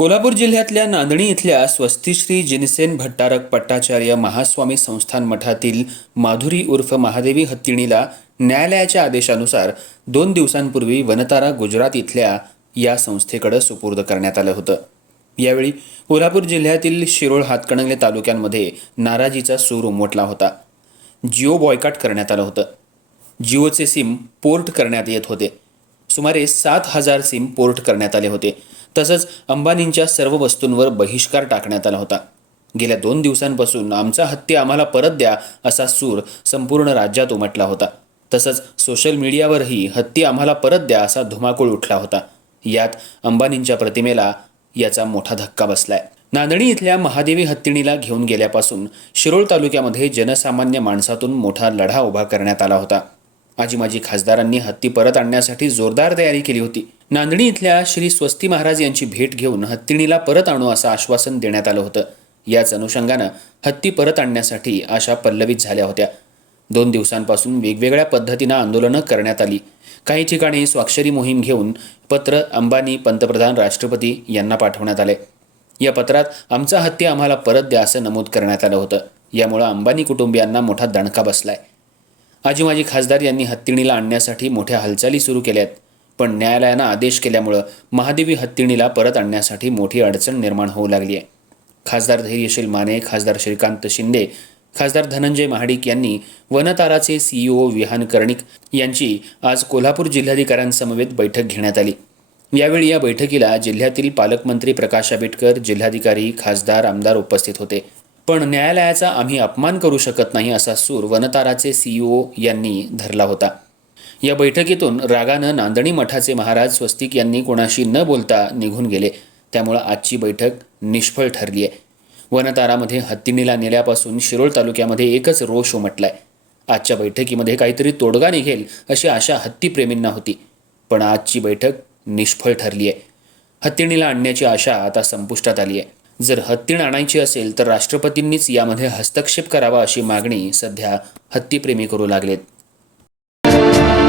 कोल्हापूर जिल्ह्यातल्या नांदणी इथल्या स्वस्तिश्री जिनसेन भट्टारक पट्टाचार्य महास्वामी संस्थान मठातील माधुरी उर्फ महादेवी हत्तीणीला न्यायालयाच्या आदेशानुसार दोन दिवसांपूर्वी वनतारा गुजरात इथल्या या संस्थेकडे सुपूर्द करण्यात आलं होतं. यावेळी कोल्हापूर जिल्ह्यातील शिरोळ हातकणंगले तालुक्यांमध्ये नाराजीचा सूर उमटला होता. जिओ बॉयकाट करण्यात आलं होतं. जिओचे सिम पोर्ट करण्यात येत होते. सुमारे सात हजार सिम पोर्ट करण्यात आले होते. तसंच अंबानींच्या सर्व वस्तूंवर बहिष्कार टाकण्यात आला होता. गेल्या दोन दिवसांपासून आमचा हत्ती आम्हाला परत द्या असा सूर संपूर्ण राज्यात उमटला होता. तसंच सोशल मीडियावरही हत्ती आम्हाला परत द्या असा धुमाकूळ उठला होता. यात अंबानींच्या प्रतिमेला याचा मोठा धक्का बसलाय. नांदणी इथल्या महादेवी हत्तीणीला घेऊन गेल्यापासून शिरोळ तालुक्यामध्ये जनसामान्य माणसातून मोठा लढा उभा करण्यात आला होता. आजी माजी खासदारांनी हत्ती परत आणण्यासाठी जोरदार तयारी केली होती. नांदणी इथल्या श्री स्वस्ती महाराज यांची भेट घेऊन हत्तीणीला परत आणू असं आश्वासन देण्यात आलं होतं. याच अनुषंगानं हत्ती परत आणण्यासाठी आशा पल्लवित झाल्या होत्या. दोन दिवसांपासून वेगवेगळ्या पद्धतीनं आंदोलनं करण्यात आली. काही ठिकाणी स्वाक्षरी मोहीम घेऊन पत्र अंबानी पंतप्रधान राष्ट्रपती यांना पाठवण्यात आले. या पत्रात आमचा हत्ती आम्हाला परत द्या असं नमूद करण्यात आलं होतं. यामुळं अंबानी कुटुंबियांना मोठा दणका बसलाय. आजी माजी खासदार यांनी हत्तीणीला आणण्यासाठी मोठ्या हालचाली सुरू केल्यात. पण न्यायालयानं आदेश केल्यामुळं महादेवी हत्तीणीला परत आणण्यासाठी मोठी अडचण निर्माण होऊ लागली आहे. खासदार धैर्यशील माने खासदार श्रीकांत शिंदे खासदार धनंजय महाडिक यांनी वनताराचे सीईओ विहान कर्णिक यांची आज कोल्हापूर जिल्हाधिकाऱ्यांसमवेत बैठक घेण्यात आली. यावेळी या बैठकीला जिल्ह्यातील पालकमंत्री प्रकाश आंबेडकर जिल्हाधिकारी खासदार आमदार उपस्थित होते. पण न्यायालयाचा आम्ही अपमान करू शकत नाही असा सूर वनताराचे सीईओ यांनी धरला होता. या बैठकीतून रागानं नांदणी मठाचे महाराज स्वस्तिक यांनी कोणाशी न बोलता निघून गेले. त्यामुळं आजची बैठक निष्फळ ठरली आहे वनतारामध्ये हत्तीणीला नेल्यापासून शिरोळ तालुक्यामध्ये एकच रोष उमटलाय. आजच्या बैठकीमध्ये काहीतरी तोडगा निघेल अशी आशा हत्तीप्रेमींना होती. पण आजची बैठक निष्फळ ठरली आहे हत्तीणीला आणण्याची आशा आता संपुष्टात आली आहे जर हत्तीण आणायची असेल तर राष्ट्रपतींनीच यामध्ये हस्तक्षेप करावा अशी मागणी सध्या हत्तीप्रेमी करू लागलेत.